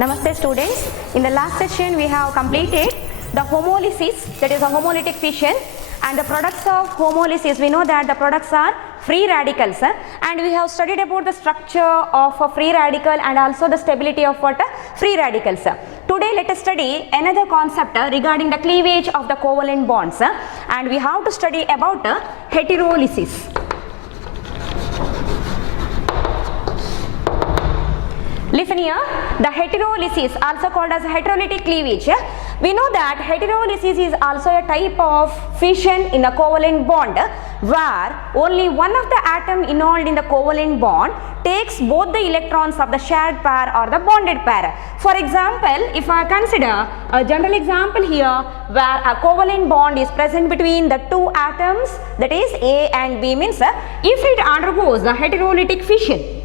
Namaste students. In the last session we have completed the homolysis, that is a homolytic fission, and the products of homolysis. We know that the products are free radicals, and we have studied about the structure of a free radical and also the stability of what free radicals. Today let us study another concept regarding the cleavage of the covalent bonds, and we have to study about heterolysis. Listen here, the heterolysis, also called as heterolytic cleavage. We know that heterolysis is also a type of fission in a covalent bond where only one of the atom involved in the covalent bond takes both the electrons of the shared pair or the bonded pair. For example, if I consider a general example here where a covalent bond is present between the two atoms, that is A and B, means if it undergoes the heterolytic fission.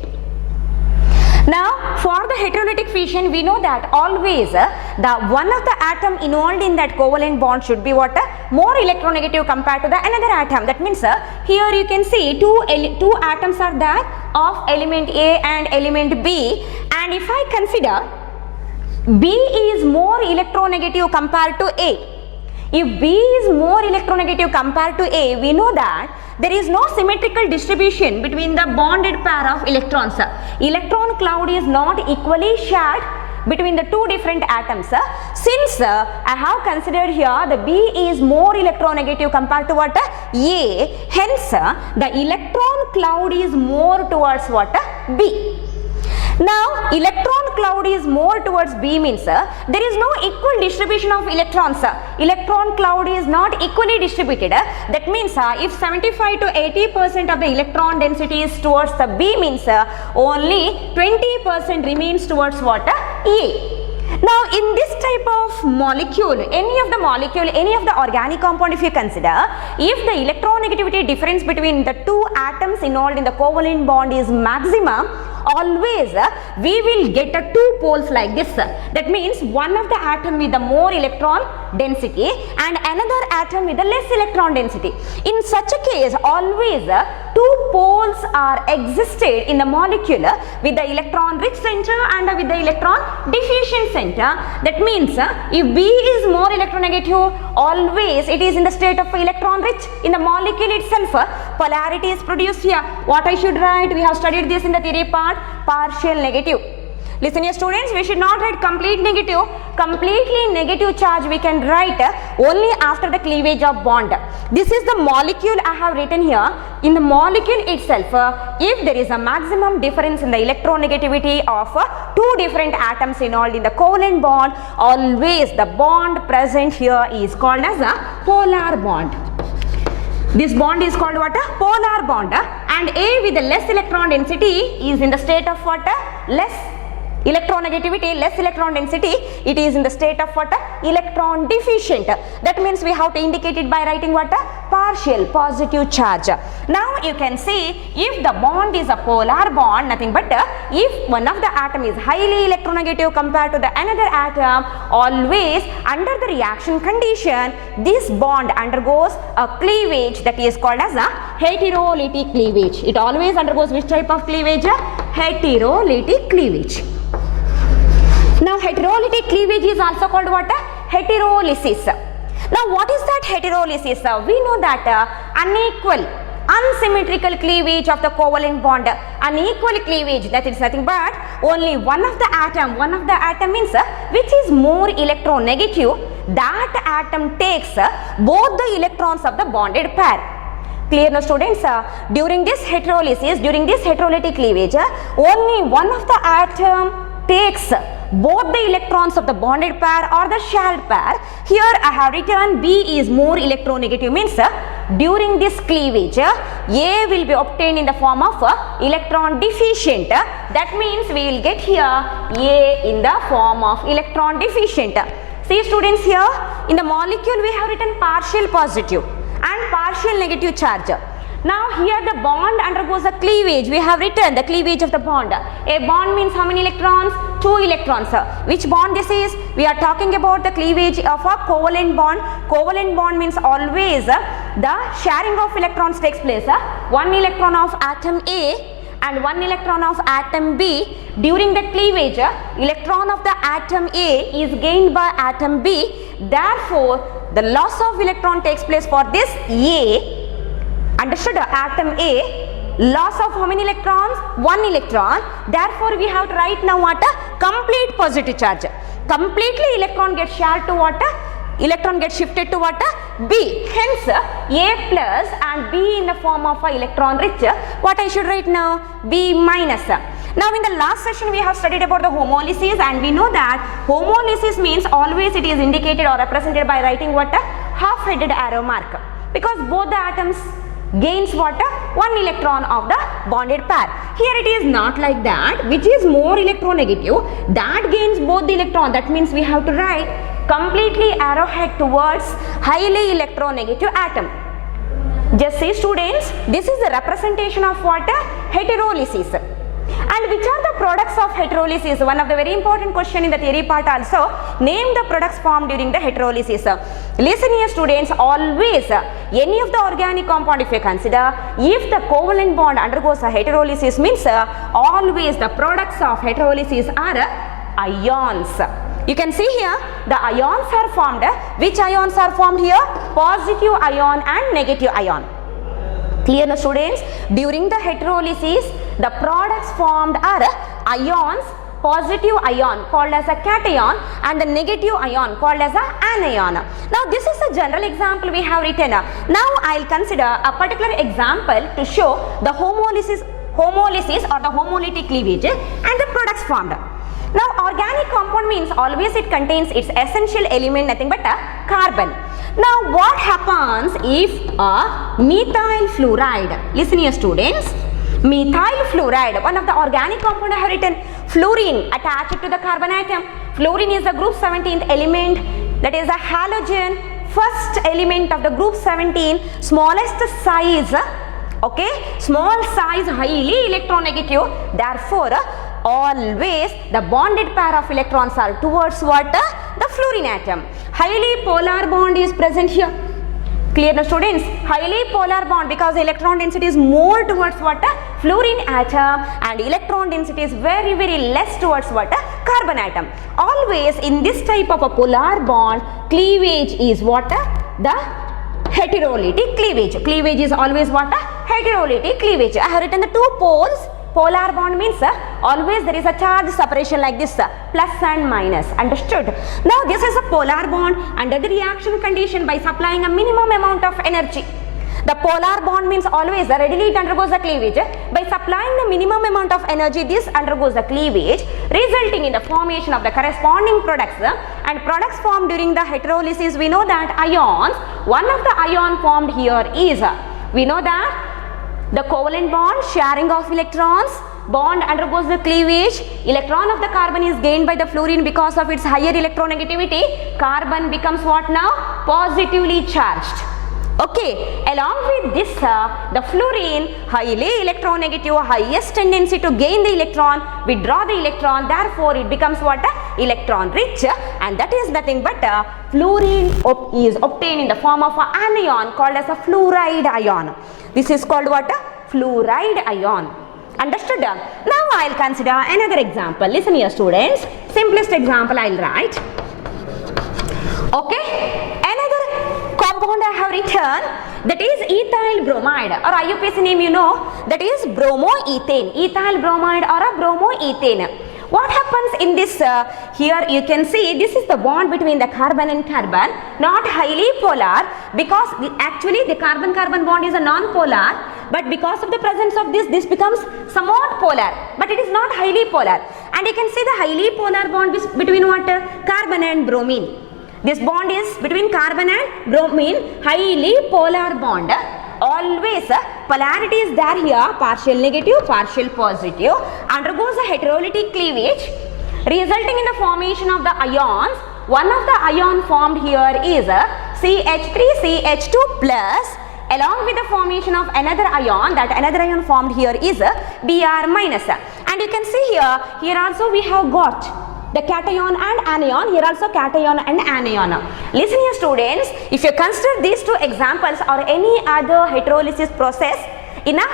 Now, for the heterolytic fission, we know that always the one of the atom involved in that covalent bond should be what? More electronegative compared to the another atom. That means here you can see two atoms are there of element A and element B, and if I consider B is more electronegative compared to A. If B is more electronegative compared to A, we know that there is no symmetrical distribution between the bonded pair of electrons. Electron cloud is not equally shared between the two different atoms. Since I have considered here the B is more electronegative compared to what? A, hence the electron cloud is more towards what? B. Now, electron cloud is more towards B means there is no equal distribution of electrons. Electron cloud is not equally distributed. That means if 75 to 80% of the electron density is towards the B means only 20% remains towards what? A. Now, in this type of molecule, any of the organic compound, if you consider, if the electronegativity difference between the two atoms involved in the covalent bond is maximum, always we will get two poles like this. That means one of the atom with the more electron density and another atom with the less electron density. In such a case, always two poles are existed in the molecule with the electron rich center and with the electron deficient center. That means if B is more electronegative, always it is in the state of electron rich. In the molecule itself, polarity is produced here. What I should write? We have studied this in the theory part, partial negative. Listen here students, we should not write complete negative. Completely negative charge we can write only after the cleavage of bond. This is the molecule I have written here. In the molecule itself, if there is a maximum difference in the electronegativity of two different atoms involved in the covalent bond, always the bond present here is called as a polar bond. This bond is called what? Polar bond. And A with the less electron density is in the state of what? Less electronegativity, less electron density, it is in the state of what? Electron deficient. That means we have to indicate it by writing what? Partial positive charge. Now you can see if the bond is a polar bond, nothing but if one of the atom is highly electronegative compared to the another atom, always under the reaction condition this bond undergoes a cleavage that is called as a heterolytic cleavage. It always undergoes which type of cleavage? Heterolytic cleavage. Now heterolytic cleavage is also called what? Heterolysis. Now what is that heterolysis? We know that unequal, unsymmetrical cleavage of the covalent bond. Unequal cleavage, that is nothing but only one of the atom means which is more electronegative, that atom takes both the electrons of the bonded pair. Clear now students? During this heterolysis, during this heterolytic cleavage, only one of the atom takes both the electrons of the bonded pair or the shared pair. Here I have written B is more electronegative, means during this cleavage A will be obtained in the form of electron deficient. That means we will get here A in the form of electron deficient. See students, here in the molecule we have written partial positive and partial negative charge. Now here the bond undergoes a cleavage. We have written the cleavage of the bond. A bond means how many electrons? 2 electrons. Which bond this is? We are talking about the cleavage of a covalent bond. Covalent bond means always the sharing of electrons takes place. One electron of atom A and 1 electron of atom B, during the cleavage, electron of the atom A is gained by atom B. Therefore, the loss of electron takes place for this A. Understood? Atom A, loss of how many electrons? 1 electron. Therefore, we have to write now what? Complete positive charge. Completely electron gets shared to what? Electron gets shifted to what? B. Hence, A plus and B in the form of a electron rich. What I should write now? B minus. Now in the last session we have studied about the homolysis, and we know that homolysis means always it is indicated or represented by writing what? Half-headed arrow mark. Because both the atoms gains what? 1 electron of the bonded pair. Here it is not like that. Which is more electronegative, that gains both the electron. That means we have to write completely arrowhead towards highly electronegative atom. Just say students, this is the representation of what? Heterolysis. And which are the products of heterolysis? One of the very important question in the theory part also. Name the products formed during the heterolysis. Listen here students, always any of the organic compound if you consider, if the covalent bond undergoes a heterolysis means always the products of heterolysis are ions. You can see here the ions are formed. Which ions are formed here? Positive ion and negative ion. Clear now students? During the heterolysis, the products formed are ions, positive ion called as a cation and the negative ion called as a anion. Now this is a general example we have written. Now I will consider a particular example to show the homolysis or the homolytic cleavage and the products formed. Now organic compound means always it contains its essential element nothing but a carbon. Now what happens if a methyl fluoride, listen here students, methyl fluoride, one of the organic compound I have written, fluorine attached to the carbon atom. Fluorine is the group 17th element, that is a halogen, first element of the group 17, smallest size, okay, small size, highly electronegative. Therefore, always the bonded pair of electrons are towards what? The fluorine atom. Highly polar bond is present here. Clear now students? Highly polar bond because the electron density is more towards what? Fluorine atom, and electron density is very less towards what? Carbon atom. Always in this type of a polar bond, cleavage is what? The heterolytic cleavage. Cleavage is always what? Heterolytic cleavage. I have written the two poles. Polar bond means always there is a charge separation like this, plus and minus. Understood? Now this is a polar bond under the reaction condition by supplying a minimum amount of energy. The polar bond means always readily it undergoes a cleavage. By supplying the minimum amount of energy, this undergoes a cleavage, resulting in the formation of the corresponding products. And products formed during the heterolysis, we know that ions, one of the ion formed here is, we know that the covalent bond, sharing of electrons, bond undergoes the cleavage, electron of the carbon is gained by the fluorine because of its higher electronegativity, carbon becomes what now? Positively charged. Okay, along with this, the fluorine, highly electronegative, highest tendency to gain the electron, withdraw the electron, therefore it becomes what? Electron rich, and that is nothing but fluorine is obtained in the form of an anion called as a fluoride ion. This is called what? Fluoride ion. Understood? Now I will consider another example. Listen here students, simplest example I will write. Okay, another compound I have written, that is ethyl bromide, or IUPAC name you know, that is bromoethane, ethyl bromide or a bromoethane. What happens in this, here you can see this is the bond between the carbon and carbon, not highly polar, because actually the carbon-carbon bond is a non-polar, but because of the presence of this becomes somewhat polar, but it is not highly polar. And you can see the highly polar bond between what? Carbon and bromine. This bond is between carbon and bromine, highly polar bond. Always polarity is there here, partial negative, partial positive, undergoes a heterolytic cleavage, resulting in the formation of the ions. One of the ion formed here is CH3CH2 plus, along with the formation of another ion, that another ion formed here is Br minus. And you can see here also we have got the cation and anion, here also cation and anion. Listen here students, if you consider these two examples or any other heterolysis process in a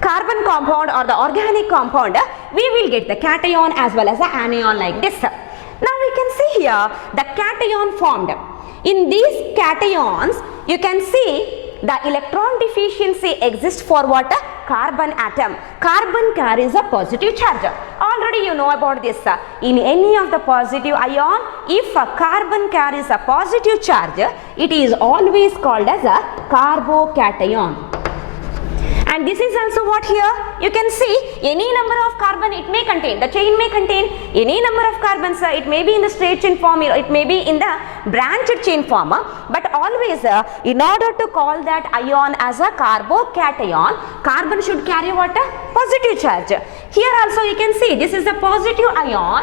carbon compound or the organic compound, we will get the cation as well as the anion like this. Now we can see here the cation formed. In these cations, you can see the electron deficiency exists for what? Carbon atom. Carbon carries a positive charge. Already you know about this. In any of the positive ion, if a carbon carries a positive charge, it is always called as a carbocation. And this is also what here you can see any number of carbon it may contain. The chain may contain any number of carbons. It may be in the straight chain form, it may be in the branched chain form. But always in order to call that ion as a carbocation, carbon should carry what? A positive charge. Here also you can see this is the positive ion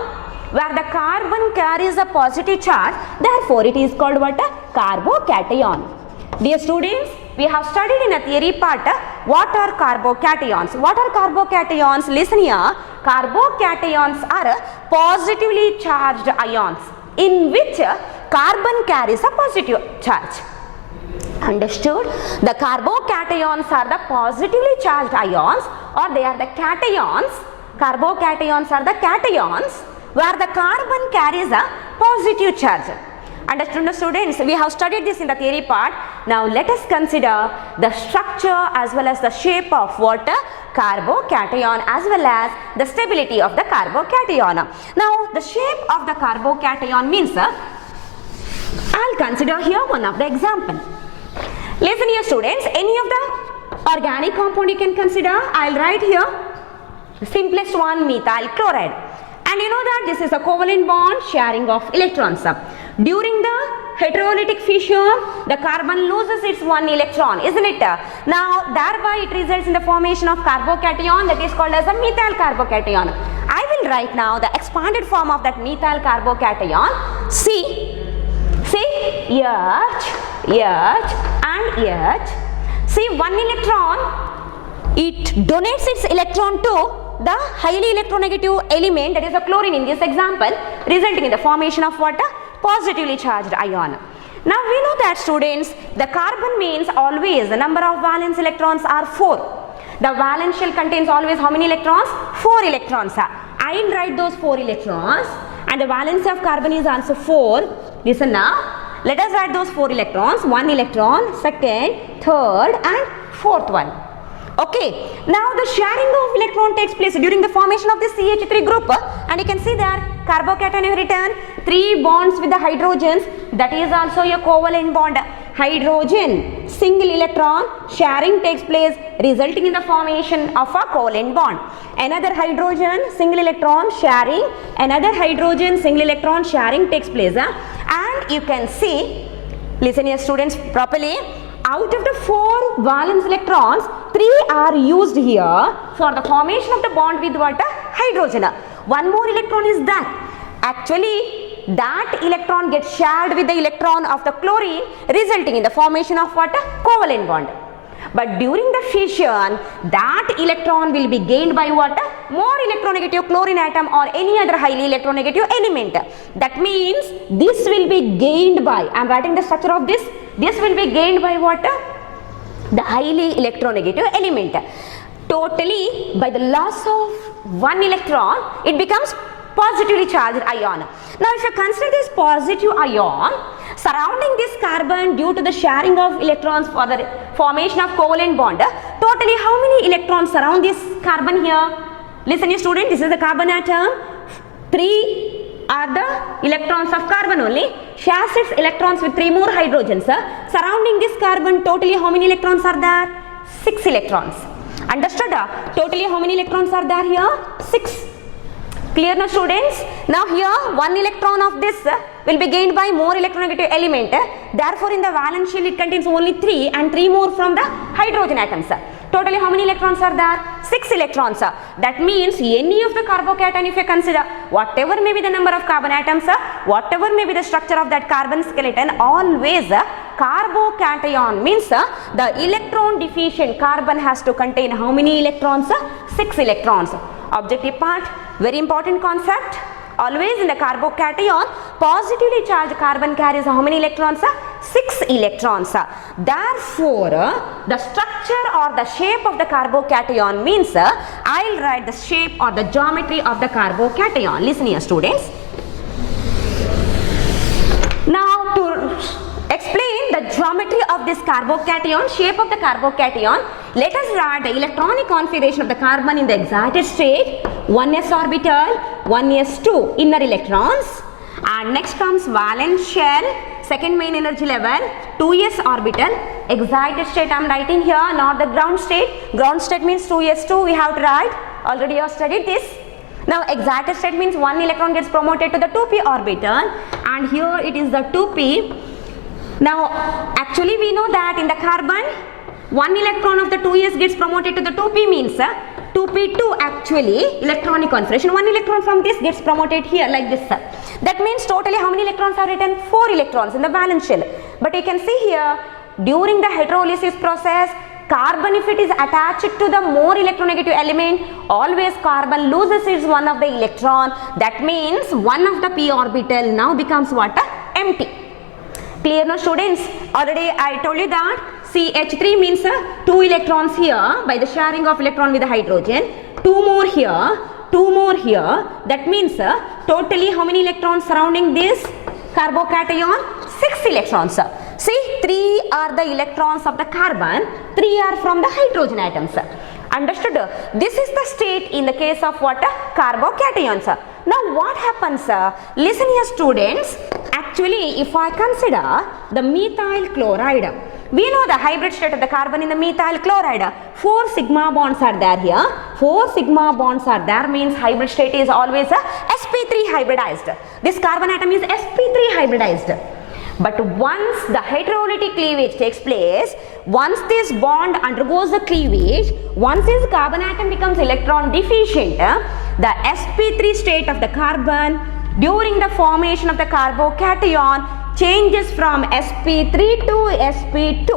where the carbon carries a positive charge. Therefore it is called what? A carbocation. Dear students, we have studied in a theory part what are carbocations. What are carbocations? Listen here. Carbocations are positively charged ions in which carbon carries a positive charge. Understood? The carbocations are the positively charged ions, or they are the cations. Carbocations are the cations where the carbon carries a positive charge. Understood, students? We have studied this in the theory part. Now let us consider the structure as well as the shape of what? Carbocation as well as the stability of the carbocation. Now the shape of the carbocation means, I'll consider here one of the example. Listen here students, any of the organic compound you can consider. I'll write here the simplest one, methyl chloride. And you know that this is a covalent bond sharing of electrons. During the heterolytic fission, the carbon loses its one electron, isn't it? Now, thereby it results in the formation of carbocation that is called as a methyl carbocation. I will write now the expanded form of that methyl carbocation. See, H and H. See, one electron, it donates its electron to the highly electronegative element, that is a chlorine in this example, resulting in the formation of what? Positively charged ion. Now we know that students, the carbon means always the number of valence electrons are 4. The valence shell contains always how many electrons? 4 electrons. I will write those 4 electrons, and the valence of carbon is also 4. Listen now, let us write those 4 electrons, 1 electron, second, third and fourth one. Okay, now the sharing of electron takes place during the formation of this CH3 group, and you can see that carbocation have written 3 bonds with the hydrogens, that is also a covalent bond. Hydrogen, single electron sharing takes place, resulting in the formation of a covalent bond. Another hydrogen, single electron sharing, another hydrogen, single electron sharing takes place. And you can see, listen here students properly, out of the 4 valence electrons, 3 are used here for the formation of the bond with what? Hydrogen. One more electron is that. Actually, that electron gets shared with the electron of the chlorine, resulting in the formation of what? Covalent bond. But during the fission, that electron will be gained by what? More electronegative chlorine atom or any other highly electronegative element. That means this will be gained by, I am writing the structure of this. This will be gained by what? The highly electronegative element. Totally, by the loss of one electron, it becomes positively charged ion. Now, if you consider this positive ion surrounding this carbon due to the sharing of electrons for the formation of covalent bond, totally how many electrons surround this carbon here? Listen, you student, this is the carbon atom. 3 are the electrons of carbon only, shares its electrons with 3 more hydrogens. Surrounding this carbon, totally how many electrons are there? 6 electrons. Understood? Totally how many electrons are there here? 6. Clear now students? Now here 1 electron of this will be gained by more electronegative element. Therefore in the valence shell it contains only 3 and 3 more from the hydrogen atoms. Totally how many electrons are there? 6 electrons. That means any of the carbocation, if you consider whatever may be the number of carbon atoms, whatever may be the structure of that carbon skeleton, always carbocation means the electron deficient carbon has to contain how many electrons? 6 electrons. Objective part, very important concept. Always in the carbocation, positively charged carbon carries how many electrons? 6 electrons. Therefore, the structure or the shape of the carbocation means I'll write the shape or the geometry of the carbocation. Listen here, students. Now, to explain the geometry of this carbocation, shape of the carbocation, let us write the electronic configuration of the carbon in the excited state. 1s orbital, 1s2 inner electrons, and next comes valence shell, second main energy level, 2s orbital, excited state I am writing here, not the ground state. Ground state means 2s2, we have to write, already you have studied this. Now excited state means one electron gets promoted to the 2p orbital, and here it is the 2p. Now actually we know that in the carbon, one electron of the 2s gets promoted to the 2p means 2p2 actually electronic configuration. One electron from this gets promoted here like this. That means totally how many electrons are written? 4 electrons in the valence shell. But you can see here, during the heterolysis process, carbon, if it is attached to the more electronegative element, always carbon loses its one of the electron. That means one of the p orbital now becomes what? Empty. Clear now, students? Already I told you that CH3 means 2 electrons here by the sharing of electron with the hydrogen, 2 more here, 2 more here. That means totally how many electrons surrounding this carbocation? 6 electrons. See, 3 are the electrons of the carbon, 3 are from the hydrogen atoms. Understood? This is the state in the case of what? Carbocations. Now what happens? Listen here, students. Actually, if I consider the methyl chloride, we know the hybrid state of the carbon in the methyl chloride. 4 sigma bonds are there here. 4 sigma bonds are there means hybrid state is always sp3 hybridized. This carbon atom is sp3 hybridized. But once the heterolytic cleavage takes place, once this bond undergoes the cleavage, once this carbon atom becomes electron deficient, the sp3 state of the carbon during the formation of the carbocation changes from sp3 to sp2.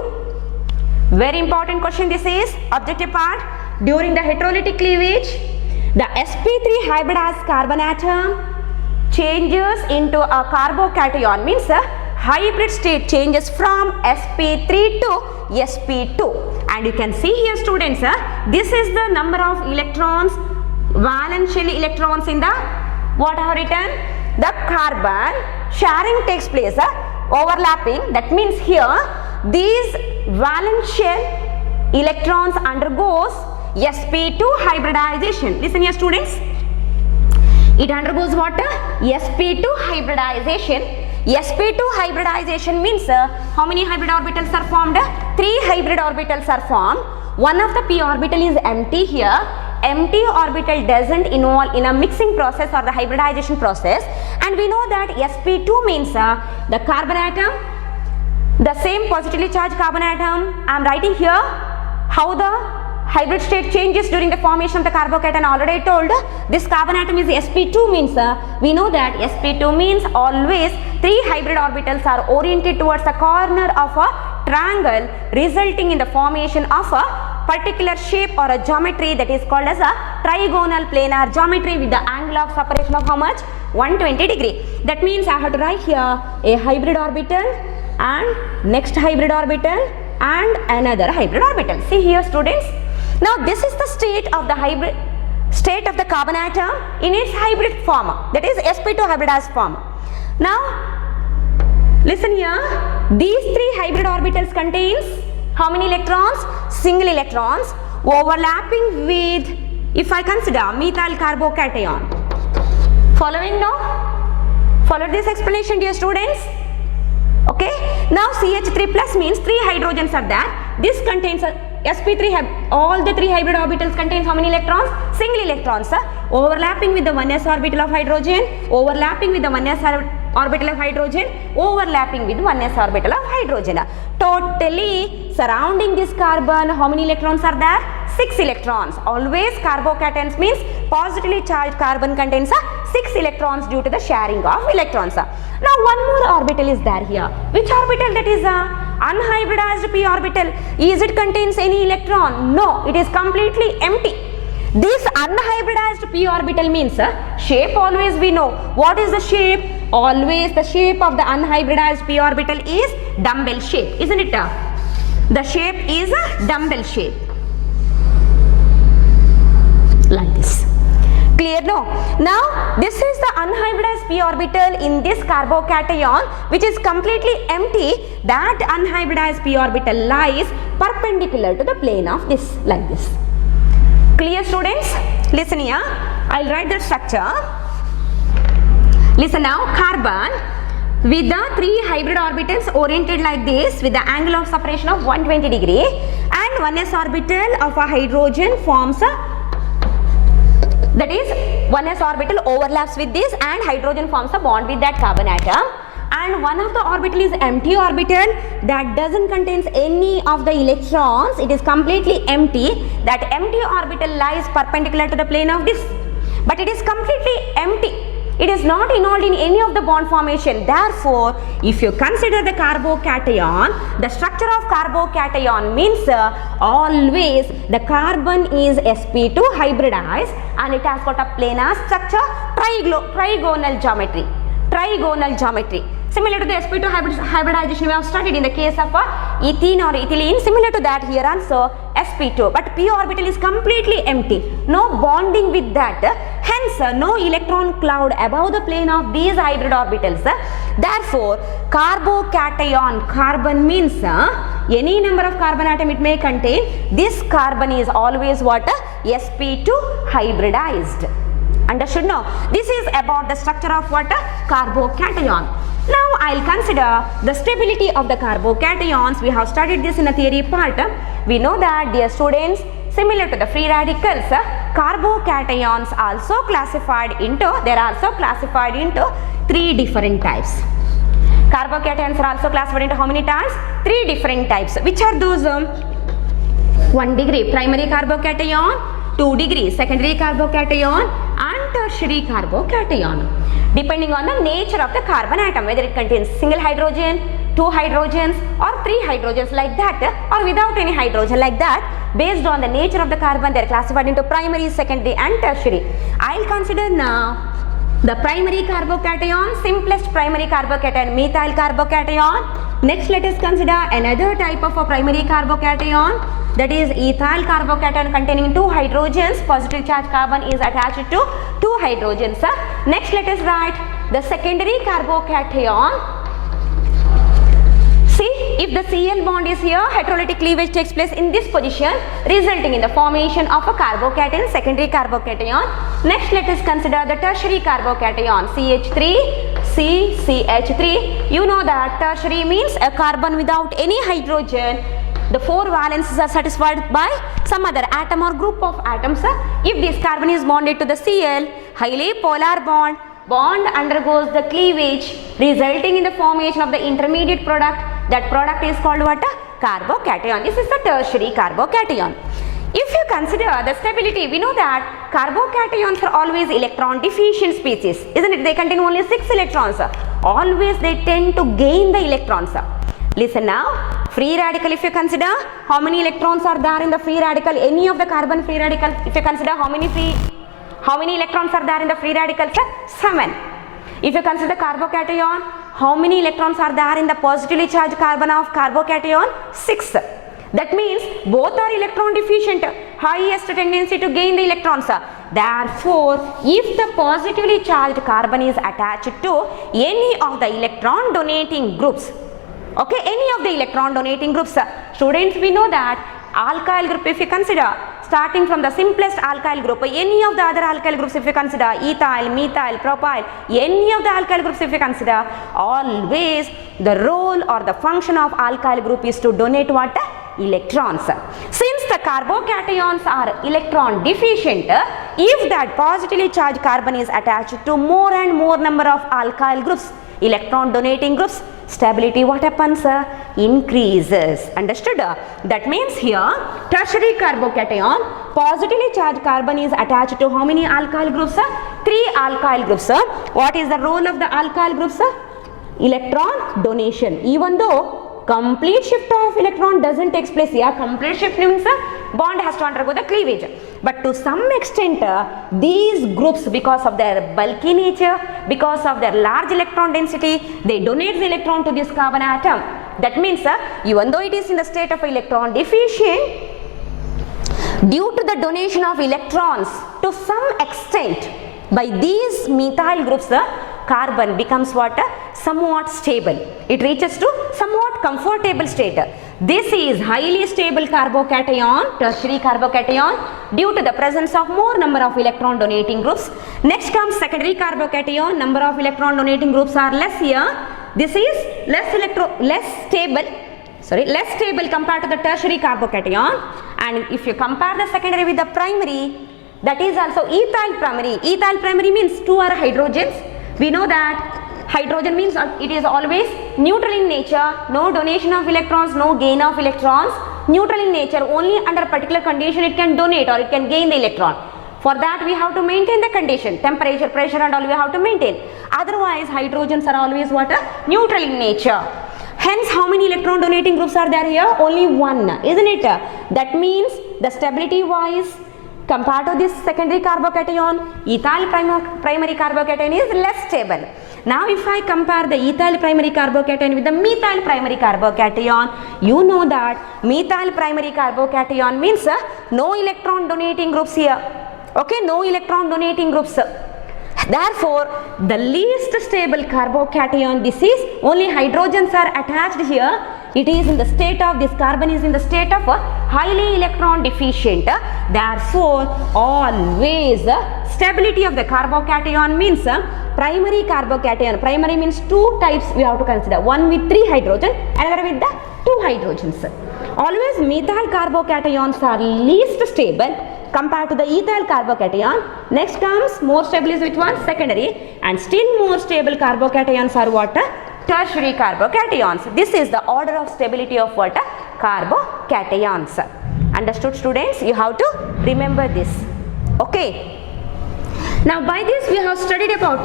Very important question this is, objective part. During the heterolytic cleavage, the sp3 hybridized carbon atom changes into a carbocation, means hybrid state changes from sp3 to sp2. And you can see here, students, this is the number of electrons, valence shell electrons in the, what I have written, the carbon. Sharing takes place, overlapping. That means here these valence shell electrons undergoes sp2 hybridization. Listen here, students. It undergoes what? sp2 hybridization. sp2 hybridization means how many hybrid orbitals are formed? 3 hybrid orbitals are formed. One of the p orbital is empty here. Empty orbital doesn't involve in a mixing process or the hybridization process, and we know that sp2 means the carbon atom, the same positively charged carbon atom. I am writing here how the hybrid state changes during the formation of the carbocation. Already told this carbon atom is sp2 means we know that sp2 means always 3 hybrid orbitals are oriented towards the corner of a triangle, resulting in the formation of a particular shape or a geometry that is called as a trigonal planar geometry with the angle of separation of how much? 120 degree. That means I have to write here a hybrid orbital and next hybrid orbital and another hybrid orbital. See here, students. Now this is the state of the hybrid state of the carbon atom in its hybrid form, that is sp2 hybridized form. Now listen here, these 3 hybrid orbitals contains how many electrons? Single electrons overlapping with, if I consider methyl carbocation. Following now? Follow this explanation, dear students. Okay. Now CH3 plus means 3 hydrogens are there. This contains a sp3, all the 3 hybrid orbitals contains how many electrons? Single electrons. Overlapping with the 1s orbital of hydrogen, overlapping with the 1s orbital of hydrogen, overlapping with 1s orbital of hydrogen. Totally surrounding this carbon, how many electrons are there? 6 electrons. Always carbocations means positively charged carbon contains 6 electrons due to the sharing of electrons. Now one more orbital is there here. Which orbital? That is unhybridized p orbital. Is it contains any electron? No, it is completely empty. This unhybridized p orbital means shape always we know. What is the shape? Always the shape of the unhybridized p orbital is dumbbell shape, isn't it? The shape is a dumbbell shape, like this. Clear? No? Now this is the unhybridized p orbital in this carbocation which is completely empty. That unhybridized p orbital lies perpendicular to the plane of this, like this. Clear, students? Listen here. I'll write the structure. Listen now. Carbon with the 3 hybrid orbitals oriented like this with the angle of separation of 120 degree, and 1s orbital of a hydrogen forms a, that is 1s orbital overlaps with this and hydrogen forms a bond with that carbon atom, and one of the orbital is empty orbital that doesn't contains any of the electrons. It is completely empty. That empty orbital lies perpendicular to the plane of this, but it is completely empty. It is not involved in any of the bond formation. Therefore, if you consider the carbocation, the structure of carbocation means always the carbon is sp2 hybridized and it has got a planar structure, trigonal geometry. Trigonal geometry. Similar to the sp2 hybridization we have studied in the case of ethene or ethylene, similar to that here also sp2, but p orbital is completely empty, no bonding with that, hence no electron cloud above the plane of these hybrid orbitals. Therefore, carbocation, carbon means any number of carbon atom it may contain, this carbon is always what? sp2 hybridized. Understood? No? This is about the structure of what? Carbocation. Now I'll consider the stability of the carbocations. We have studied this in a theory part. We know that, dear students, similar to the free radicals, carbocations also classified into, they are also classified into 3 different types. Carbocations are also classified into how many types? 3 different types. Which are those? 1 degree primary carbocation, 2 degree secondary carbocation, and tertiary carbocation. Depending on the nature of the carbon atom, whether it contains single hydrogen, 2 hydrogens or 3 hydrogens like that, or without any hydrogen like that, based on the nature of the carbon they are classified into primary, secondary and tertiary. I'll consider now the primary carbocation, simplest primary carbocation, methyl carbocation. Next let us consider another type of a primary carbocation, that is ethyl carbocation containing 2 hydrogens, positive charge carbon is attached to 2 hydrogens. Next let us write the secondary carbocation. See, if the Cl bond is here, heterolytic cleavage takes place in this position, resulting in the formation of a carbocation, secondary carbocation. Next let us consider the tertiary carbocation, CH3, CH3. You know that tertiary means a carbon without any hydrogen. The 4 valences are satisfied by some other atom or group of atoms. If this carbon is bonded to the Cl, highly polar bond undergoes the cleavage, resulting in the formation of the intermediate product. That product is called what? Carbocation. This is the tertiary carbocation. If you consider the stability, we know that carbocations are always electron deficient species, isn't it? They contain only 6 electrons. Always they tend to gain the electrons. Listen now, free radical, if you consider how many electrons are there in the free radical, any of the carbon free radical, if you consider how many electrons are there in the free radicals? 7. If you consider carbocation, how many electrons are there in the positively charged carbon of carbocation? 6. That means both are electron deficient, highest tendency to gain the electrons. Therefore, if the positively charged carbon is attached to any of the electron donating groups, okay, any of the electron donating groups, students, we know that alkyl group, if you consider, starting from the simplest alkyl group, any of the other alkyl groups if you consider, ethyl, methyl, propyl, any of the alkyl groups if you consider, always the role or the function of alkyl group is to donate what? Electrons. Since the carbocations are electron deficient, if that positively charged carbon is attached to more and more number of alkyl groups, electron donating groups, stability what happens? Increases. Understood? That means here tertiary carbocation, positively charged carbon is attached to how many alkyl groups? 3 alkyl groups. What is the role of the alkyl groups? Electron donation. Even though complete shift of electron doesn't take place here. Complete shift means bond has to undergo the cleavage. But to some extent, these groups, because of their bulky nature, because of their large electron density, they donate the electron to this carbon atom. That means, even though it is in the state of electron deficient, due to the donation of electrons to some extent by these methyl groups, the carbon becomes what? Somewhat stable. It reaches to somewhat comfortable state. This is highly stable carbocation, tertiary carbocation, due to the presence of more number of electron donating groups. Next comes secondary carbocation. Number of electron donating groups are less here. This is less stable compared to the tertiary carbocation. And if you compare the secondary with the primary, that is also ethyl primary. Ethyl primary means 2 are hydrogens. We know that hydrogen means it is always neutral in nature, no donation of electrons, no gain of electrons. Neutral in nature, only under particular condition it can donate or it can gain the electron. For that we have to maintain the condition, temperature, pressure and all we have to maintain. Otherwise hydrogens are always what? Neutral in nature. Hence, how many electron donating groups are there here? Only one, isn't it? That means the stability wise, compared to this secondary carbocation, ethyl primary carbocation is less stable. Now, if I compare the ethyl primary carbocation with the methyl primary carbocation, you know that methyl primary carbocation means no electron donating groups here. Okay, no electron donating groups. Therefore, the least stable carbocation, this is only hydrogens are attached here. It is in the state of, this carbon is in the state of highly electron deficient. Therefore, always stability of the carbocation means primary carbocation. Primary means 2 types we have to consider. One with 3 hydrogen, another with the 2 hydrogens. Always methyl carbocations are least stable compared to the ethyl carbocation. Next comes more stable is which one? Secondary. And still more stable carbocations are what? Tertiary carbocations. This is the order of stability of what? Carbocations. Understood, students? You have to remember this. Okay. Now by this we have studied about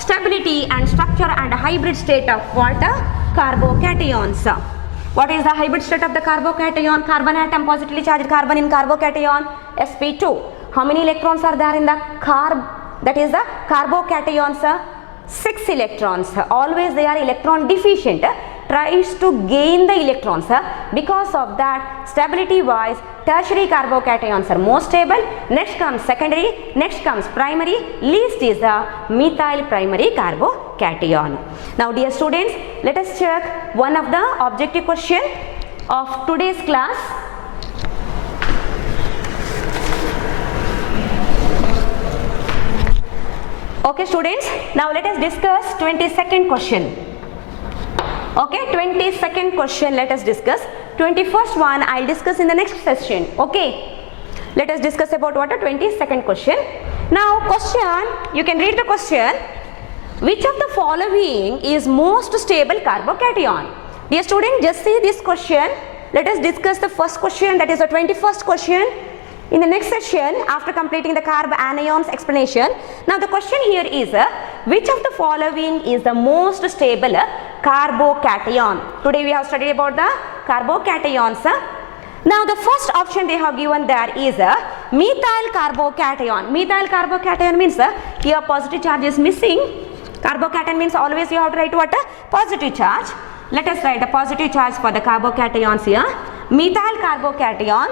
stability and structure and hybrid state of what? Carbocations. What is the hybrid state of the carbocation? Carbon atom, positively charged carbon in carbocation, sp2. How many electrons are there in the that is the carbocations? 6 electrons. Always they are electron deficient. Tries to gain the electrons. Because of that, stability wise, tertiary carbocations are more stable. Next comes secondary. Next comes primary. Least is the methyl primary carbocation. Now dear students, let us check one of the objective question of today's class. Okay students, now let us discuss 22nd question. Okay, 22nd question let us discuss. 21st one I will discuss in the next session. Okay, let us discuss about what? A 22nd question. Now question, you can read the question. Which of the following is most stable carbocation? Dear student, just see this question. Let us discuss the first question, that is the 21st question, in the next session after completing the carb anions explanation. Now the question here is which of the following is the most stable carbocation? Today we have studied about the carbocations. Now the first option they have given there is methyl carbocation. Methyl carbocation means here positive charge is missing. Carbocation means always you have to write what? Positive charge. Let us write a positive charge for the carbocations here. Methyl carbocation.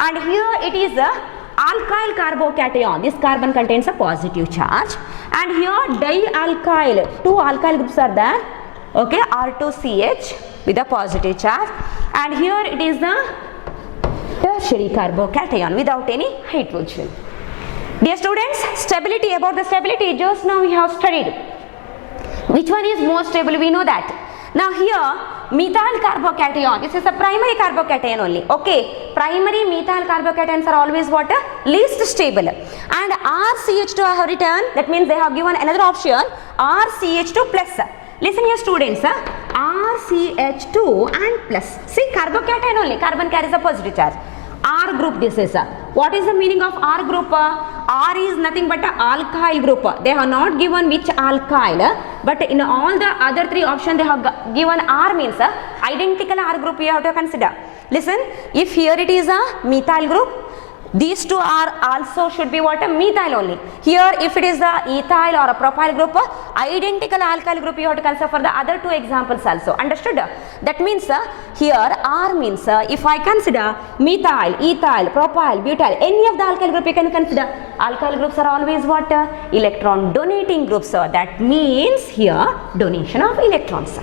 And here it is a alkyl carbocation. This carbon contains a positive charge. And here dialkyl, 2 alkyl groups are there. Okay, R2CH with a positive charge. And here it is the tertiary carbocation without any hydrogen. Dear students, stability, about the stability just now we have studied. Which one is more stable? We know that. Now here methyl carbocation, this is a primary carbocation only. Okay, primary methyl carbocations are always what? Least stable. And RCH2 I have written, that means they have given another option, RCH2 plus. Listen here students, RCH2 and plus. See, carbocation only, carbon carries a positive charge. R group this is. What is the meaning of R group? R is nothing but a alkyl group. They have not given which alkyl, but in all the other three options they have given R means identical R group you have to consider. Listen, if here it is a methyl group, these two are also should be what? A methyl only. Here if it is the ethyl or a propyl group, identical alkyl group you have to consider for the other two examples also. Understood? That means here R means if I consider methyl, ethyl, propyl, butyl, any of the alkyl group you can consider. Alkyl groups are always what? Electron donating groups. That means here donation of electrons.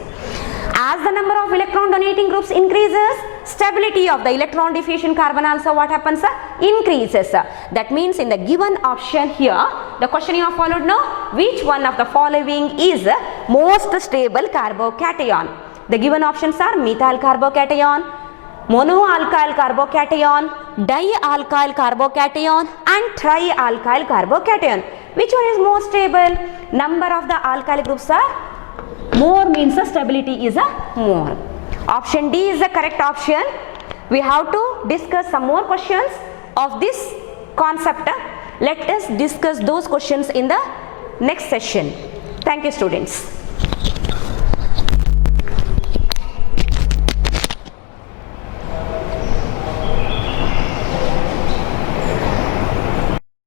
As the number of electron donating groups increases, stability of the electron diffusion carbon also what happens? Increases. That means in the given option here, the question you have followed now, which one of the following is most stable carbocation? The given options are methyl carbocation, monoalkyl carbocation, dialkyl carbocation and trialkyl carbocation. Which one is more stable? Number of the alkyl groups are more, means the stability is a more. Option D is the correct option. We have to discuss some more questions of this concept. Let us discuss those questions in the next session. Thank you, students.